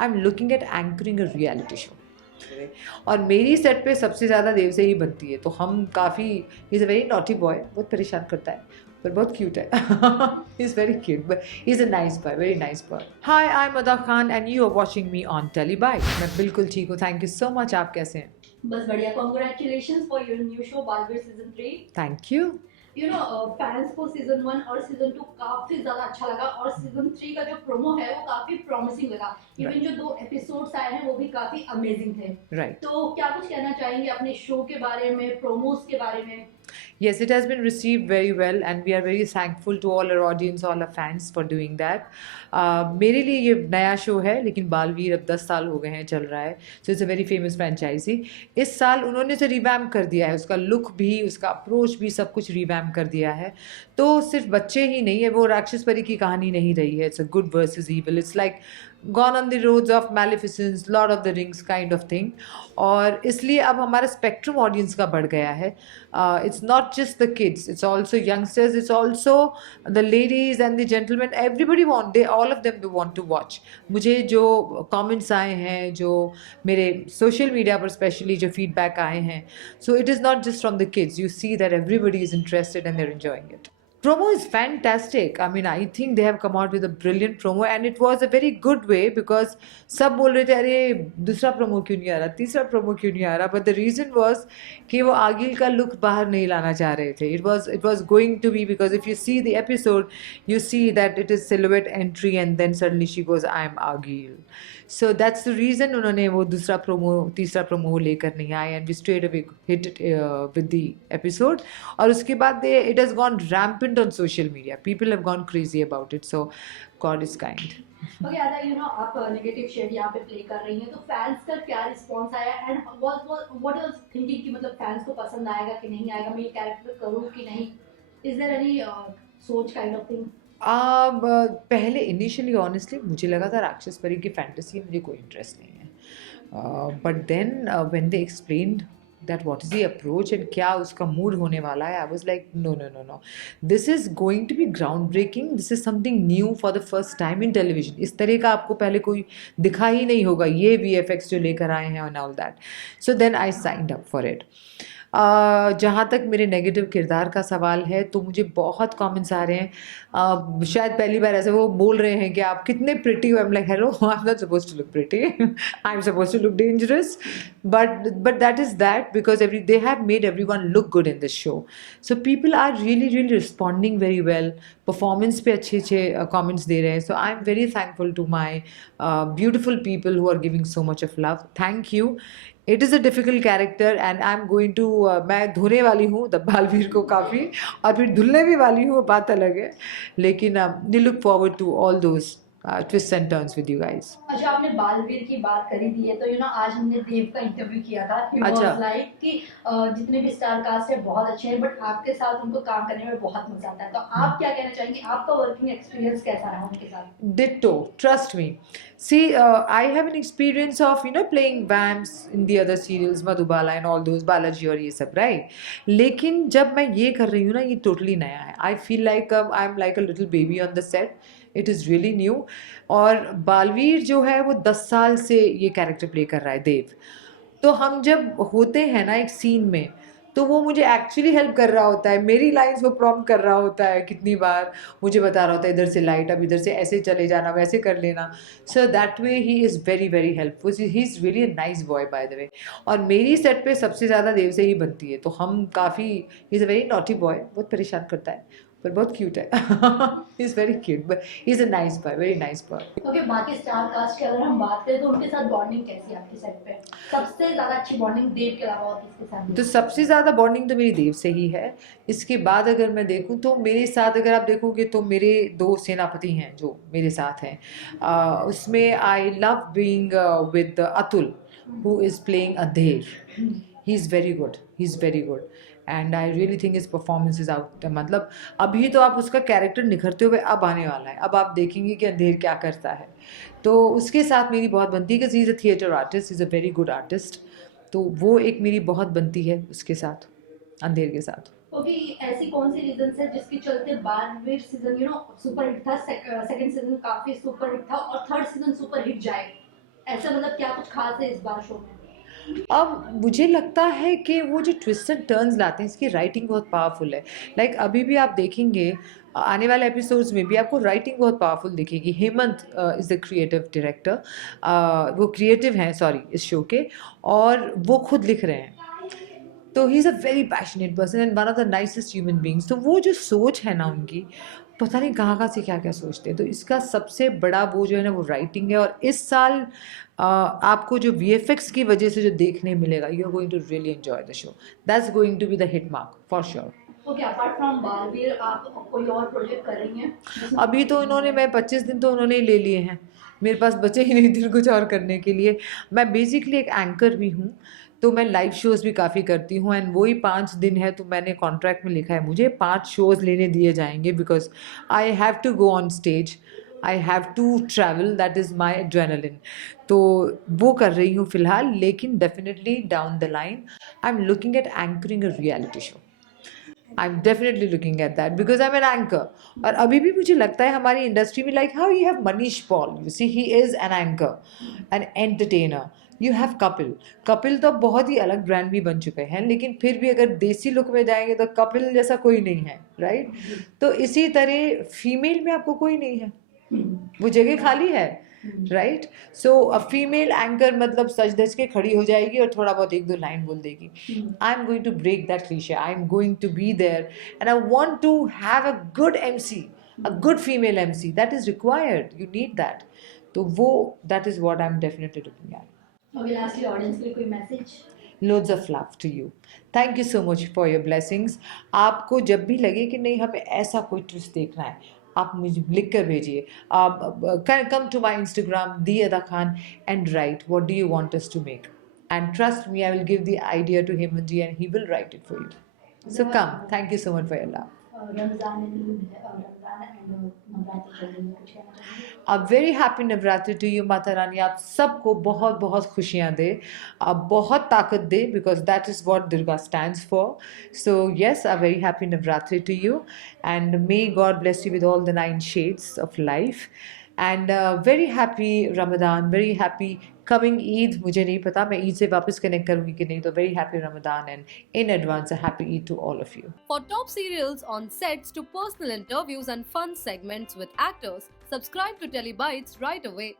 I am looking at anchoring a reality show. और मेरी set पे सबसे ज़्यादा देव से ही बनती है, तो हम काफ़ी, he is a very naughty boy, बहुत परेशान करता है पर बहुत क्यूट है। He is very cute but he is a nice boy, very nice boy. Hi, I am Ada Khan and you are watching me on Telebyte. मैं बिल्कुल ठीक हूँ, थैंक यू सो मच। आप कैसे हैं? बस बढ़िया। Congratulation for your new show Baalveer season 3। Thank you. Fans को सीजन 1 और सीजन 2 काफी ज्यादा अच्छा लगा और सीजन 3 का जो प्रोमो है वो काफी प्रॉमिसिंग लगा। Even Right. जो 2 एपिसोड्स आए हैं वो भी काफी अमेजिंग थे। Right. तो क्या कुछ कहना चाहेंगे अपने शो के बारे में, प्रोमोस के बारे में? Yes, it has been received very well, and we are very thankful to all our audience, all our fans for doing that. मेरे लिए ये नया शो है, लेकिन बालवीर अब 10 साल हो गए हैं चल रहा है, so it's a very famous franchise. इस साल उन्होंने उसे रिवैम्प कर दिया है, उसका लुक भी, उसका अप्रोच भी, सब कुछ रिवैम्प कर दिया है। तो सिर्फ बच्चे ही नहीं है, वो राक्षस परी की कहानी नहीं रही है। It's a good versus evil, it's like gone on the roads of Maleficence, Lord of the Rings kind of thing. और इसलिए अब हमारा स्पेक्ट्रम ऑडियंस का बढ़ गया है। It's not just the kids, it's also youngsters, it's also the ladies and the gentlemen, everybody all of them they want to watch. मुझे जो comments आए हैं, जो मेरे social media पर स्पेशली जो feedback आए हैं, so it is not just from the kids, you see that everybody is interested and they're enjoying it. Promo is fantastic. I mean, I think they have come out with a brilliant promo, and it was a very good way because सब बोल रहे थे अरे दूसरा promo क्यों नहीं आ रहा, तीसरा promo क्यों नहीं आ रहा, but the reason was कि वो आगिल का look बाहर नहीं लाना चाह रहे थे. It was going to be, because if you see the episode, you see that it is silhouette entry and then suddenly she goes, I am Agil. So that's the reason उन्होंने वो दूसरा promo, तीसरा promo लेकर नहीं आए, and we straight away hit it with the episode. और उसके बाद it has gone rampant on social media. People have gone crazy about it. So God is kind. Okay आदा, आप नेगेटिव शेड यहाँ पे प्ले कर रही हैं, तो फैंस का क्या रिस्पांस आया एंड व्हाट वाज थिंकिंग कि मतलब फैंस को पसंद आएगा कि नहीं आएगा, मैं ये कैरेक्टर करूँ कि नहीं? इज देयर एनी सोच काइंड ऑफ थिंग? पहले इनिशियली ऑनेस्टली मुझे लगा था राक्षस परी की फैंटेसी मुझे कोई इंटरेस्ट नहीं है, but then when they explained that what is the approach and क्या उसका mood होने वाला है, I was like no, this is going to be groundbreaking, this is something new for the first time in television. इस तरह का आपको पहले कोई दिखा ही नहीं होगा, ये VFX जो लेकर आए हैं and all that. So then I signed up for it. जहाँ तक मेरे नेगेटिव किरदार का सवाल है, तो मुझे बहुत कमेंट्स आ रहे हैं, शायद पहली बार ऐसे वो बोल रहे हैं कि आप कितने प्रिटी हो। I am like hello, I am not suppose to look pretty, I am suppose to look dangerous, but that is that because they have made everyone look good in this show, so people are really responding very well, performance पे अच्छे अच्छे comments दे रहे हैं, so I am very thankful to my beautiful people who are giving so much of love, thank you. It is a difficult character and I am going to, मैं धोने वाली हूँ द बालवीर को काफ़ी, और फिर धुलने भी वाली हूँ, बात अलग है, लेकिन we look forward to all those twists and turns with you guys. अच्छा, आपने बालवीर की बात करी दी है, तो आज हमने देव का इंटरव्यू किया था। ही अच्छा। वाज लाइक कि जितने भी स्टार कास्ट है बहुत अच्छे हैं, बट आपके साथ उनको काम करने में बहुत मजा आता है। तो आप क्या कहना चाहेंगे, आपका वर्किंग एक्सपीरियंस कैसा रहा उनके साथ? Ditto, trust me. See, I have an experience of playing vamps in the other serials, Madhubala and all those, Balaji और ये सब, right? लेकिन जब मैं ये कर रही हूँ ना, ये totally नया है. I feel like I'm like a little baby on the set. It is really new. और बालवीर जो है वो 10 साल से ये कैरेक्टर प्ले कर रहा है, देव। तो हम जब होते हैं ना एक सीन में, तो वो मुझे एक्चुअली हेल्प कर रहा होता है, मेरी लाइंस वो प्रॉम्प्ट कर रहा होता है, कितनी बार मुझे बता रहा होता है इधर से लाइट, अब इधर से ऐसे चले जाना, वैसे कर लेना। So that way he is very very helpful, he is really a nice boy by the way. और मेरी सेट पे सबसे ज़्यादा देव से ही बनती है, तो हम काफ़ी, he is a very naughty boy, बहुत परेशान करता है पर बहुत क्यूट है। He is very cute, but he is a nice boy, very nice boy. Okay, बाकी स्टार कास्ट की अगर हम बात करें तो उनके साथ बॉन्डिंग कैसी है आपके सेट पे? सबसे ज्यादा अच्छी बॉन्डिंग देव के अलावा और किसके साथ? तो सबसे ज़्यादा बॉन्डिंग तो मेरी देव से ही है। इसके बाद अगर मैं देखूँ तो मेरे साथ, अगर आप देखोगे तो मेरे 2 सेनापति हैं जो मेरे साथ हैं, उसमें I love being with Atul who is playing Andher. He is very good, he is very good, and I really think his performance is out, मतलब अभी तो आप उसका कैरेक्टर निखरते हुए अब आने वाला है, अब आप देखेंगे कि अंधेर क्या करता है। तो उसके साथ मेरी बहुत बनती है, because he is a theatre artist, is a very good artist, तो वो एक मेरी बहुत बनती है उसके साथ, अंधेर के साथ। ओके, ऐसी कौन सी रीजन है जिसके चलते बालवीर सीजन सुपर हिट था, सेकंड सीजन काफी सुपर हिट था और थर्ड सीजन सुपर हिट जाए? ऐसा मतलब क्या कुछ खास है इस बार शो में? अब मुझे लगता है कि वो जो ट्विस्ट एंड टर्न्स लाते हैं, इसकी राइटिंग बहुत पावरफुल है। लाइक अभी भी आप देखेंगे आने वाले एपिसोड्स में भी आपको राइटिंग बहुत पावरफुल दिखेगी। Hemant is the creative director, वो क्रिएटिव हैं सॉरी इस शो के, और वो खुद लिख रहे हैं। तो ही is a very passionate person and one of the nicest human beings. तो वो जो सोच है ना उनकी, पता नहीं कहाँ से क्या क्या सोचते हैं। तो इसका सबसे बड़ा वो जो है ना वो राइटिंग है। और इस साल आपको जो VFX की वजह से जो देखने मिलेगा, you are going to really enjoy the show. That's going to be the hit mark for sure. Okay, apart from Baalveer आप कोई और प्रोजेक्ट कर रही हैं? अभी तो इन्होंने मैं 25 दिन तो उन्होंने ही ले लिए हैं, मेरे पास बचे ही नहीं दिन कुछ और करने के लिए। मैं बेसिकली एक एंकर भी हूँ, तो मैं लाइव शोज़ भी काफ़ी करती हूँ एंड वही 5 दिन है। तो मैंने कॉन्ट्रैक्ट में लिखा है मुझे 5 शोज़ लेने दिए जाएंगे, because I have to go on stage, I have to travel, that is my adrenaline. तो वो कर रही हूँ फ़िलहाल, लेकिन definitely down the line I am looking at anchoring a reality show. I'm definitely looking at that because I'm an anchor. और अभी भी मुझे लगता है हमारी इंडस्ट्री में, like how you have Manish Paul, you see he is an anchor, an entertainer. You have Kapil, Kapil तो अब बहुत ही अलग ब्रांड भी बन चुके हैं, लेकिन फिर भी अगर देसी लुक में जाएंगे तो कपिल जैसा कोई नहीं है, राइट? तो इसी तरह फीमेल में आपको कोई नहीं है, वो जगह खाली है, right? So a female anchor मतलब सज धज के खड़ी हो जाएगी और थोड़ा बहुत एक दो लाइन बोल देगी। I am going to break that cliche, I am going to be there and I want to have a good MC, a good female MC that is required, you need that. तो वो that is what I'm definitely looking at. Okay, lastly audience के लिए कोई message? Loads of love to you. Thank you so much for your blessings. आपको जब भी लगे कि नहीं हमें ऐसा कोई ट्विस्ट देखना है, आप मुझे लिख कर भेजिए। आप come to my Instagram the Ada Khan and write what do you want us to make, and trust me, I will give the idea to Hemanji and he will write it for you. So come, thank you so much for your love. Ramzan and Navratri चल रही है, कुछ कहना चाहेंगे? A very happy Navratri to you, Mata Rani आप सबको बहुत बहुत खुशियाँ दे, आप बहुत ताकत दे, because that is what Durga stands for. So yes, a very happy Navratri to you and may God bless you with all the 9 shades of life and very happy Ramadan, very happy coming Eid. मुझे नहीं पता मैं ईद से वापस connect करूँगी कि नहीं, तो very happy Ramadan and in advance a happy Eid to all of you. For top serials on sets to personal interviews and fun segments with actors, subscribe to Telebytes right away.